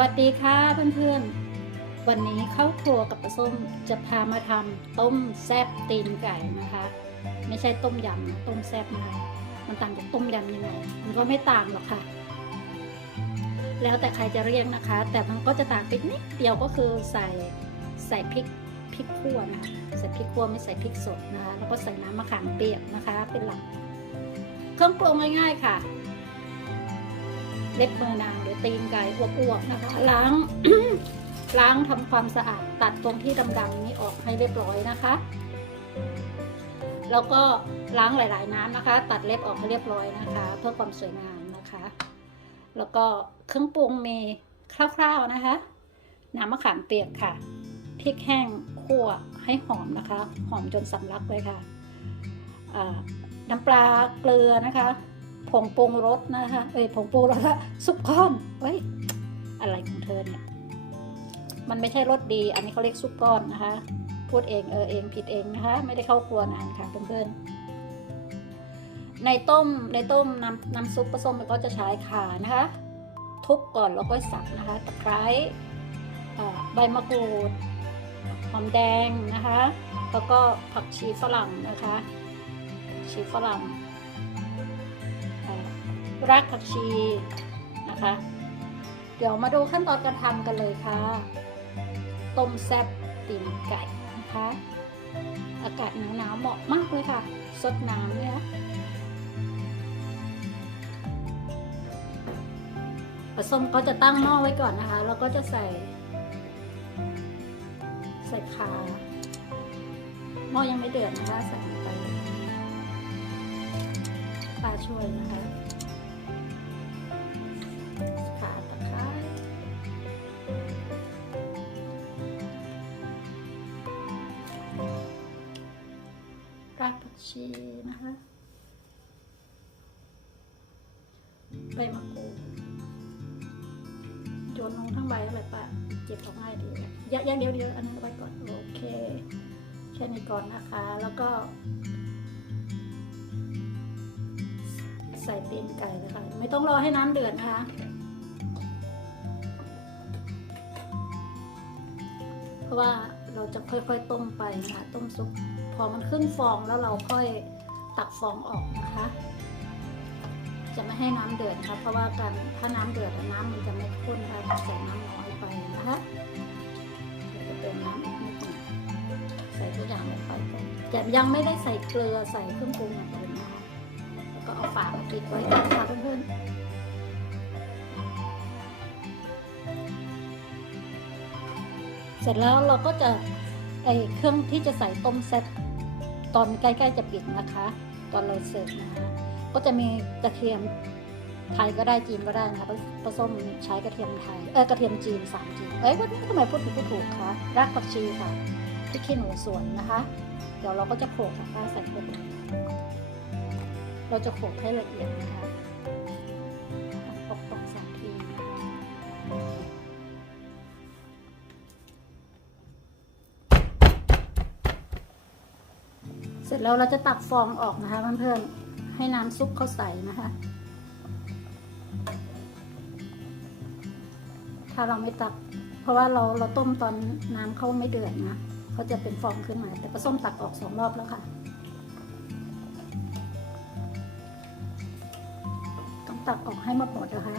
วัสดีค่ะเพื่อนๆ วันนี้เข้าครัวกับปลาส้มจะพามาทำต้มแซบตีนไก่นะคะ ไม่ใช่ต้มยำนะต้มแซบนะคะมันต่างจากต้มยำยังไงมันก็ไม่ต่างหรอกค่ะ แล้วแต่ใครจะเรียกนะคะ แต่มันก็จะต่างไปนิดเดียวก็คือใส่ใส่พริกพริกขั่วนะคะใส่พริกขั่วไม่ใส่พริกสดนะคะแล้วก็ใส่น้ำมะขามเปียกนะคะ เป็นหลัก เครื่องปรุงง่ายๆค่ะ เล็บมือนางหรือตีนไก่อวบๆนะคะ ล้างล้างทำความสะอาดตัดตรงที่ดำๆนี้ออกให้เรียบร้อยนะคะ แล้วก็ล้างหลาย ๆ น้ำนะคะ ตัดเล็บออกให้เรียบร้อยนะคะ เพื่อความสวยงามนะคะ แล้วก็เครื่องปรุงมีคร่าว ๆนะคะ น้ำมะขามเปียกค่ะพริกแห้งคั่วให้หอมนะคะ หอมจนสำลักเลยค่ะน้ำปลาเกลือนะคะ ผงปรุงรสนะคะ เอ้ยผงปรุงรสละซุปก้อนเฮ้ย อะไรของเธอเนี่ย มันไม่ใช่รสดี อันนี้เขาเรียกซุปก้อนนะคะ พูดเองเออเองผิดเองนะคะ ไม่ได้เข้าครัวนานค่ะเพื่อนๆ ในต้มในต้มน้ำน้ำซุปผสมมันก็จะใช้ข่านะคะ ทุบก่อนแล้วก็สับนะคะ ตะไคร้ใบมะกรูดหอมแดงนะคะ แล้วก็ผักชีฝรั่งนะคะ ชีฝรั่ง รากผักชีนะคะ เดี๋ยวมาดูขั้นตอนการทำกันเลยค่ะ ต้มแซ่บตีนไก่นะคะ อากาศหนาวๆเหมาะมากเลยค่ะสดน้ำเนี่ยผสมก็จะตั้งหม้อไว้ก่อนนะคะ แล้วก็จะใส่ ใส่ขาหม้อยังไม่เดือดนะคะ ใส่ลงไปปลาช่วยนะคะ ขาตะไคร้รากผักชีนะคะใบมะกรูดโยนลงทั้งใบเลยปะเก็บออกง่ายดียักยักเดียวเดียวอันนี้ไว้ก่อนโอเค แค่นี้ก่อนนะคะ แล้วก็ใส่ตีนไก่เลยค่ะไม่ต้องรอให้น้ำเดือดนะคะ ว่าเราจะค่อยๆต้มไปนะคะต้มซุปพอมันขึ้นฟองแล้วเราค่อยตักฟองออกนะคะ จะไม่ให้น้ำเดือดนะคะเพราะว่าการถ้าน้ำเดือดน้ำมันจะไม่ข้นค่ะใส่น้ำน้อยไปนะคะเราจะเติมน้ำนิดหนึงใส่ทุกอย่างลงไปก่อนแต่ยังไม่ได้ใส่เกลือใส่เครื่องปรุงอย่างอื่นนะคะแล้วก็เอาฝามาปิดไว้ก่อนค่ะเพื่อนๆ เสร็จแล้วเราก็จะไอเครื่องที่จะใส่ต้มแซ่บตอนใกล้ๆจะปิดนะคะ ตอนเราเสิร์ฟนะคะก็จะมีกระเทียมไทยก็ได้จีนก็ได้นะคะผสมใช้กระเทียมไทยเออกระเทียมจีนสามจีนเอ้ยวันนี้ทำไมพูดผิดพูดถูกคะรากผักชีค่ะพริกขี้หนูสวนนะคะ เดี๋ยวเราก็จะโขลกค่ะใส่ไปเราจะโขลกให้ละเอียดนะคะ เสร็จแล้วเราจะตักฟองออกนะคะเพื่อนๆ ให้น้ำซุปเขาใสนะคะ ถ้าเราไม่ตัก เพราะว่าเราเราต้มตอนน้ำเขาไม่เดือดนะเขาจะเป็นฟองขึ้นมา แต่ปลาส้มตักออกสองรอบแล้วค่ะ ต้องตักออกให้หมดหมดนะคะ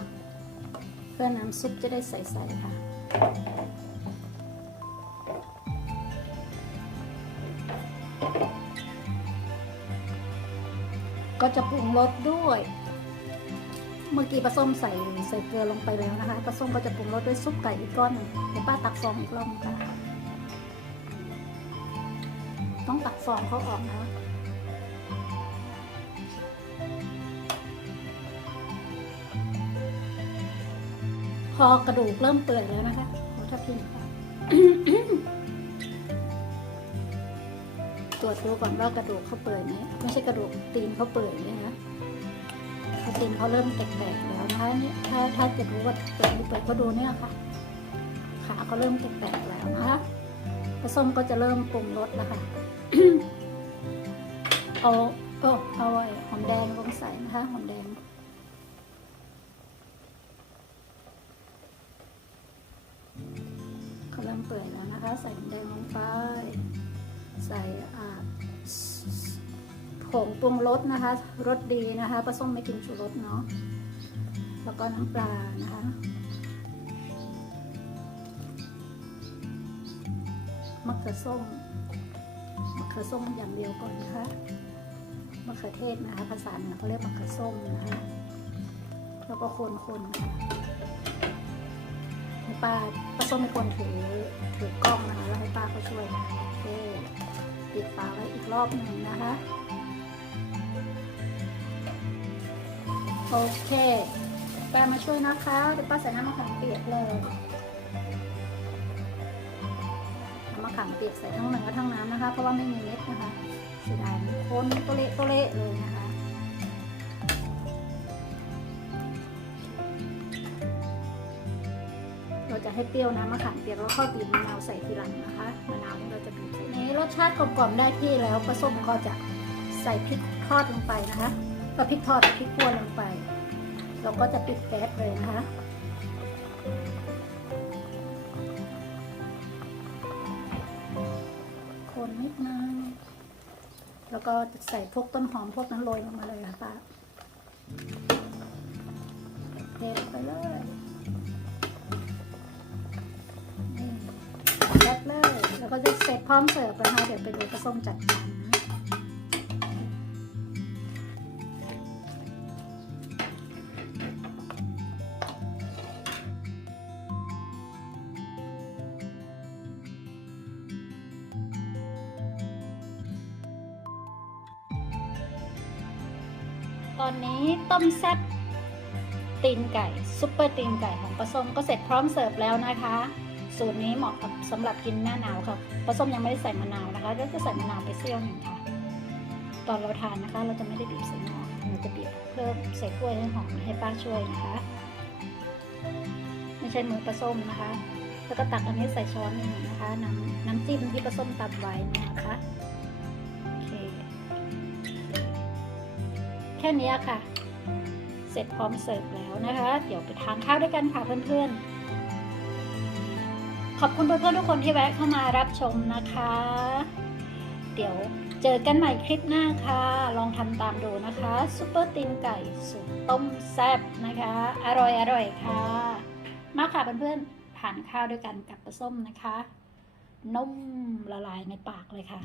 เพื่อน้ำซุปจะได้ใสๆค่ะ ก็จะปรุงรสด้วย เมื่อกี้ปลาส้มใส่ใส่เกลือลงไปแล้วนะคะปลาส้มก็จะปรุงรสด้วยซุปไก่อีกก้อนนึงเดี๋ยวป้าตักฟองอีกรอบค่ะต้องตักฟองเขาออกนะพอกระดูกเริ่มเปื่อยแล้วนะคะขอทับทิมค่ะ ตรวจดูก่อนว่ากระดูกเขาเปื่อยไหมไม่ใช่กระดูกตีนเขาเปื่อยไหมนะถ้าตีนเขาเริ่มแตกๆแล้วนะคะนี่ถ้าถ้าจะรู้ว่าเปื่อยหรือเปื่อยก็ดูเนี่ยค่ะ ขาเขาเริ่มแตกๆแล้วนะคะผสมก็จะเริ่มปรุงรสแล้วค่ะเอาเออเอาไอ้หอมแดงลงใส่นะคะหอมแดงเปื่อยแล้วนะคะ ใส่น้ำแดงลงไป ใส่ผงปรุงรสนะคะ รสดีนะคะปลาส้มไม่กินชูรสเนาะ แล้วก็น้ำปลานะคะมะเขือส้มมะเขือส้มอย่างเดียวก่อนนะคะมะเขือเทศนะคะ ภาษาเหนือเขาเรียกมะเขือส้มนะคะ แล้วก็คนๆค่ะให้ป้าป้าส้มเป็นคนถือถือกล้องนะคะ แล้วให้ป้าเขาช่วยโอเค ปิดฝาไว้อีกรอบหนึ่งนะคะ โอเคป้ามาช่วยนะคะเดี๋ยวป้าใส่น้ำมะขามเปียกเลยน้ำมะขามเปียกใส่ทั้งเนื้อทั้งน้ำนะคะ เพราะว่าไม่มีเม็ดนะคะเสียดายมันคนตัวเละตัวเละเลยนะคะ จะให้เปรี้ยวน้ำมะขามเปียกแล้วข้าบีบมะนาวใส่ทีหลังนะคะมะนาวนี่เราจะบีบใส่นี้รสชาติกลมๆได้ที่แล้วปลาส้มก็จะใส่พริกทอดลงไปนะคะก็พริกทอดพริกคั่วลงไป เราก็จะปิดแก๊สเลยนะคะคนนิดนึงแล้วก็ใส่พวกต้นหอมพวกนั้นโรยลงมาเลยค่ะป้าเทไปเลย แล้วก็จะเสร็จพร้อมเสิร์ฟแล้วนะคะเดี๋ยวไปดูปลาส้มจัดจานนะตอนนี้ต้มแซ่บตีนไก่ซุปเปอร์ตีนไก่ของปลาส้มก็เสร็จพร้อมเสิร์ฟแล้วนะคะ สูตรนี้เหมาะกับสำหรับกินหน้าหนาวค่ะปลาส้มยังไม่ได้ใส่มะนาวนะคะก็จะใส่มะนาวไปเสี้ยวหนึ่งค่ะ ตอนเราทานนะคะ เราจะไม่ได้บีบใส่หม้อเราจะบีบเพิ่มใส่กล้วยให้หอมให้ป้าช่วยนะคะ ไม่ใช่มือปลาส้มนะคะ แล้วก็ตักอันนี้ใส่ช้อนหนึ่งนะคะน้ำน้ำจิ้มที่ปลาส้มตำไว้นะคะโอเคแค่นี้ค่ะ เสร็จพร้อมเสิร์ฟแล้วนะคะ เดี๋ยวไปทานข้าวด้วยกันค่ะเพื่อนๆ ขอบคุณเพื่อนๆทุกคนที่แวะเข้ามารับชมนะคะ เดี๋ยวเจอกันใหม่คลิปหน้าค่ะ ลองทำตามดูนะคะซุปเปอร์ตีนไก่สูตรต้มแซ่บนะคะ อร่อยอร่อยค่ะ มาค่ะเพื่อนๆทานข้าวด้วยกันกับปลาส้มนะคะนุ่มละลายในปากเลยค่ะ